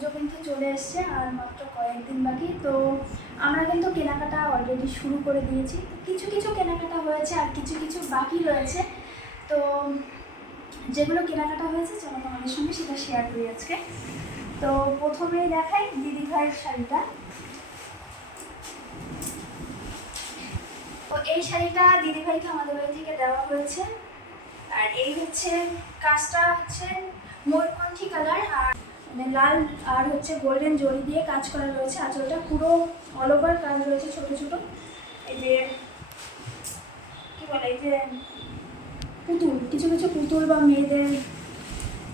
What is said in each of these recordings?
পুজো কিন্তু চলে এসছে আর মাত্র কয়েকদিন বাকি। তো আমরা কিন্তু কেনাকাটা অলরেডি শুরু করে দিয়েছি। কিছু কিছু কেনাকাটা হয়েছে আর কিছু কিছু বাকি রয়েছে। তো যেগুলো কেনাকাটা হয়েছে চলো তোমাদের সঙ্গে সেটা শেয়ার করি আজকে। তো প্রথমেই দেখাই দিদি ভাইয়ের শাড়িটা। তো এই শাড়িটা দিদি ভাইকে আমাদের বাড়ি থেকে দেওয়া হয়েছে। আর এই হচ্ছে কাজটা হচ্ছে ময়ূরকণ্ঠী কালার আর মানে লাল আর হচ্ছে গোল্ডেন জরি দিয়ে কাজ করা রয়েছে। আঁচলটা পুরো অল ওভার কাজ রয়েছে ছোট ছোট। এই যে কি বলে, এই যে পুতুল, কিছু কিছু পুতুল বা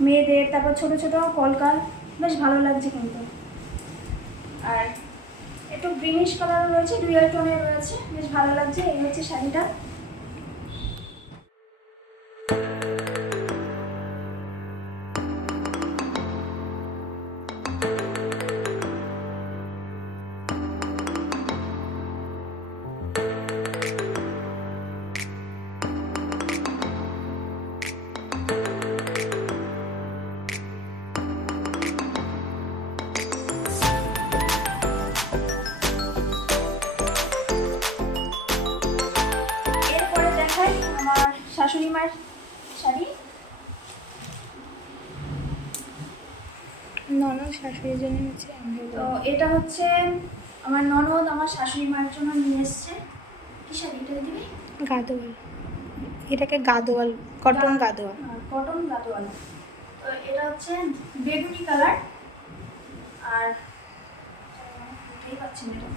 মেয়েদের তারপর ছোট ছোট কলকা, বেশ ভালো লাগছে কিন্তু। আর একটু গ্রিনিশ কালারও রয়েছে, ডুয়াল টোনের রয়েছে, বেশ ভালো লাগছে। এই হচ্ছে শাড়িটা। আমার শাশুড়ি মার শাড়ি, ননদ শাশুড়ির জন্য হচ্ছে। তো এটা হচ্ছে আমার ননদ আমার শাশুড়ি মার জন্য নিয়ে এসছে। কি শাড়ি এটা দিবি? গাদোয়াল, এটাকে গাদোয়াল, কটন গাদোয়াল। কটন গাদোয়াল। তো এটা হচ্ছে বেগুনি কালার। আর বুঝতেই পাচ্ছি না এটা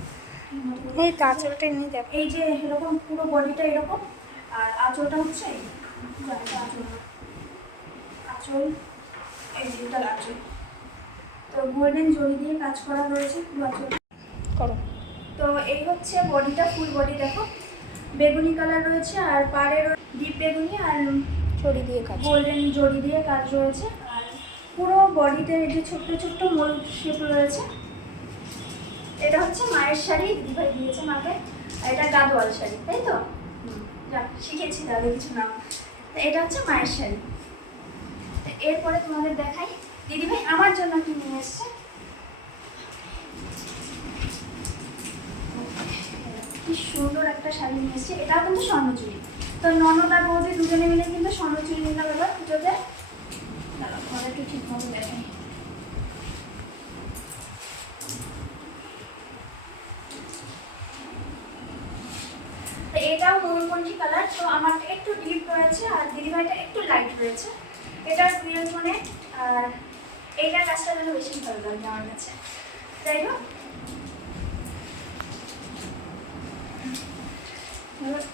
এই তো আঁচলটা নিয়ে দেখো, এই যে এরকম পুরো বডিটা এরকম, আর আঁচলটা হচ্ছে আঁচল এই যে আঁচল। তো গোল্ডেন জরি দিয়ে কাজ করা রয়েছে পুরো আঁচল করো। তো এই হচ্ছে বডিটা, ফুল বডি দেখো বেগুনি কালার রয়েছে আর পাড়ের ডিপ বেগুনি আর জরি দিয়ে কাজ, গোল্ডেন জরি দিয়ে কাজ রয়েছে। আর পুরো বডিতে এই যে ছোট্ট ছোট্ট ময়ূর শেপ রয়েছে। এটা হচ্ছে মায়ের শাড়ি, দিদিভাই দিয়েছে মাকে। আর এটা গাদোয়াল শাড়ি, তাই তো? যাক শিখেছি তাহলে কিছু নাম। তো এটা হচ্ছে মায়ের শাড়ি। এরপরে তোমাদের দেখাই দিদিভাই আমার জন্য কি নিয়ে এসছে। কি সুন্দর একটা শাড়ি নিয়ে এসছে, এটাও কিন্তু স্বর্ণচুড়ি। তো ননদ আর বৌদি দুজনে মিলে কিন্তু স্বর্ণচুড়ি নিলাম এবার পুজোতে। তোমাদের একটু ঠিক মতো দেখাই। এটাও ময়ূরকণ্ঠী কালার। তো আমারটা একটু ডিপ রয়েছে আর দিদিভাইটা একটু লাইট রয়েছে। এটা ডুয়াল টোনে। আর এইটার কাজটা যেন বেশি ভালো লাগবে আমার কাছে, তাই না?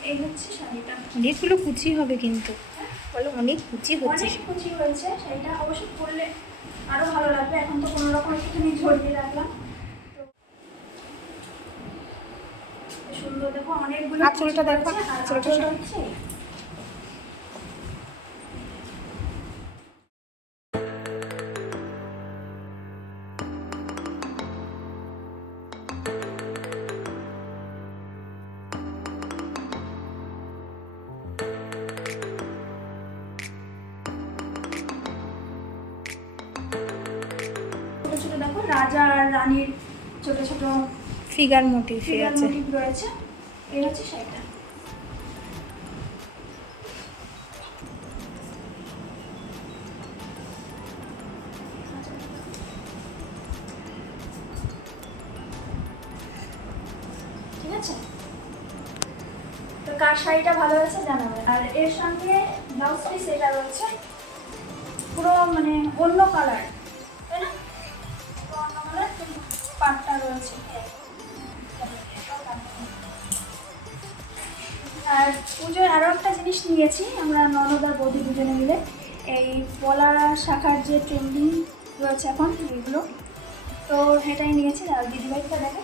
এই হচ্ছে শাড়িটা। অনেকগুলো কুচি হবে কিন্তু, বলো অনেক কুচি হচ্ছে। অনেক কুচি হয়েছে শাড়িটা, অবশ্য পরলে আরো ভালো লাগবে। এখন তো কোনো রকম একটুখানি ঝরিয়ে রাখলাম। সুন্দর দেখো, অনেকগুলো আঁচলটা দেখো, আঁচলটা হচ্ছে ছোট ছোট দেখো রাজা আর রানীর ছোট ছোট ফিগার মোটিভ আছে। রয়েছে। এই হচ্ছে শাড়িটা। ঠিক আছে, তো কার শাড়িটা ভালো হয়েছে জানাবে। আর এর সঙ্গে ব্লাউজ পিস এটা রয়েছে পুরো মানে অন্য কালার, তাই না? অন্য কালার কিন্তু পাটটা রয়েছে। আর পুজোয় আরও একটা জিনিস নিয়েছি আমরা ননদ আর বৌদি দুজনে মিলে, এই পলা শাখার যে ট্রেন্ডিং রয়েছে এখন এগুলো, তো সেটাই নিয়েছি। আর দিদিভাইটা দেখে,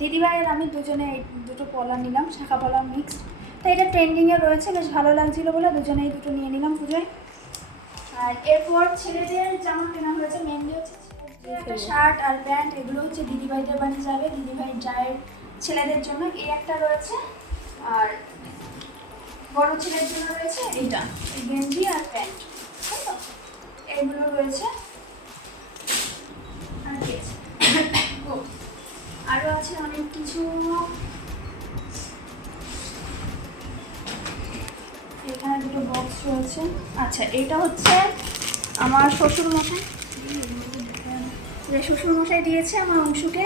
দিদিভাই আর আমি দুজনে এই দুটো পলা নিলাম, শাখা পলা মিক্সড। তো এটা ট্রেন্ডিংয়ে রয়েছে, বেশ ভালো লাগছিল বলে দুজনে এই দুটো নিয়ে নিলাম পুজোয়। আর এরপর ছেলেদের জামা কেনা হয়েছে, মেনলি হচ্ছে একটা শার্ট আর প্যান্ট। এগুলো হচ্ছে দিদিভাইদের বাড়ি যাবে, দিদিভাই জায়ের ছেলেদের জন্য এই একটা রয়েছে। আর বড় ছেলের জন্য রয়েছে এইটা, এই গেঞ্জি আর প্যান্ট, তাই তো? এগুলো রয়েছে। আর কি আছে? ও, আরও আছে অনেক কিছু। এখানে দুটো বক্স রয়েছে। আচ্ছা, এটা হচ্ছে আমার শ্বশুরমশাই, শ্বশুরমশাই দিয়েছে আমার অংশুকে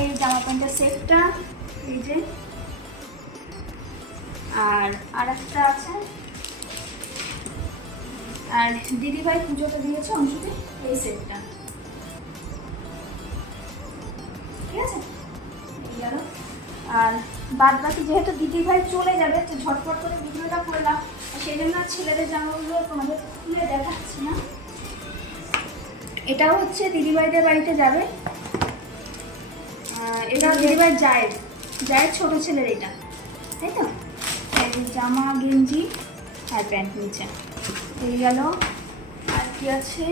এই জামা প্যান্টের সেটটা, এই যে। আর একটা আছে, আর দিদিভাই পুজোতে দিয়েছে অংশুকে এই সেটটা, ঠিক আছে, এই গেল। আর বাদ বাকি যেহেতু দিদিভাই চলে যাবে, তো ঝটপট করে ভিডিওটা করলাম, সেই জন্য ছেলেদের জামাগুলো তোমাদের খুলে দেখাচ্ছি না। এটাও হচ্ছে দিদিভাইদের বাড়িতে যাবে, এটা দিদিভাই জায়ের ছোট ছেলের, এটা তাই তো। এই জামা গেঞ্জি আর প্যান্ট নিচে, এই গেল। আর কি আছে,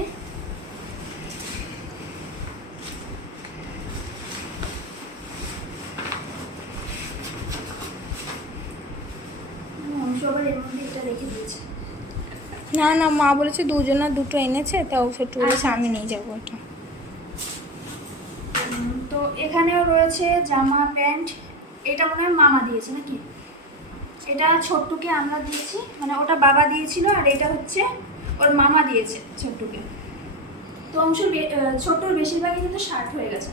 সবার এর মধ্যে এটা রেখে দিয়েছে। না না, মা বলেছে দুজনের দুটো এনেছে, তাও সেটু বলেছে আমি নিয়ে যাবো এটা। তো এখানেও রয়েছে জামা প্যান্ট। এটা মনে হয় মামা দিয়েছে নাকি, এটা ছোট্টুকে আমরা দিয়েছি, মানে ওটা বাবা দিয়েছিল, আর এটা হচ্ছে ওর মামা দিয়েছে ছোট্টুকে। তো ছোট্টুর বেশিরভাগই কিন্তু শার্ট হয়ে গেছে,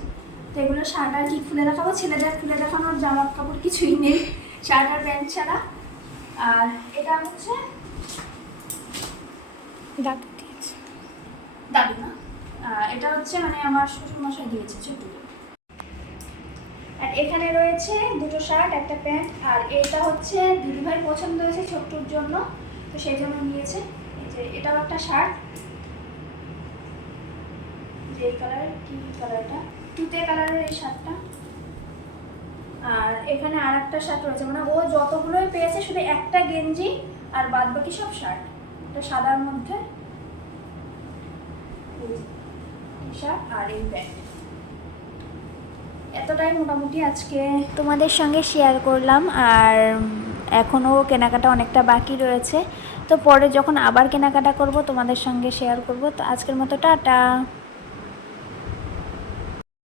তো এগুলো শার্ট আর কি খুলে দেখাবো, ছেলেদের খুলে দেখানোর জামা কাপড় কিছুই নেই শার্ট আর প্যান্ট ছাড়া। আর এটা হচ্ছে দাদু দিয়েছে, দাদু না, এটা হচ্ছে মানে আমার শ্বশুরমশাই দিয়েছে ছোট্টুকে। আর এখানে রয়েছে দুটো শার্ট একটা প্যান্ট, আর এটা হচ্ছে দিদিভাই পছন্দ হয়েছে ছোট্টুর জন্য, তো সেই জন্য নিয়েছে। এই যে এটাও একটা শার্ট, যে কালার, কি কালারটা, তুতে কালারের এই শার্টটা। আর এখানে আর একটা শার্ট রয়েছে, মানে ও যতগুলোই পেয়েছে শুধু একটা গেঞ্জি আর বাদ বাকি সব শার্ট। এটা সাদার মধ্যে টি শার্ট আর এই প্যান্ট। এতটাই মোটামুটি আজকে তোমাদের সঙ্গে শেয়ার করলাম। আর এখনও কেনাকাটা অনেকটা বাকি রয়েছে, তো পরে যখন আবার কেনাকাটা করব তোমাদের সঙ্গে শেয়ার করব। তো আজকের মতো টাটা।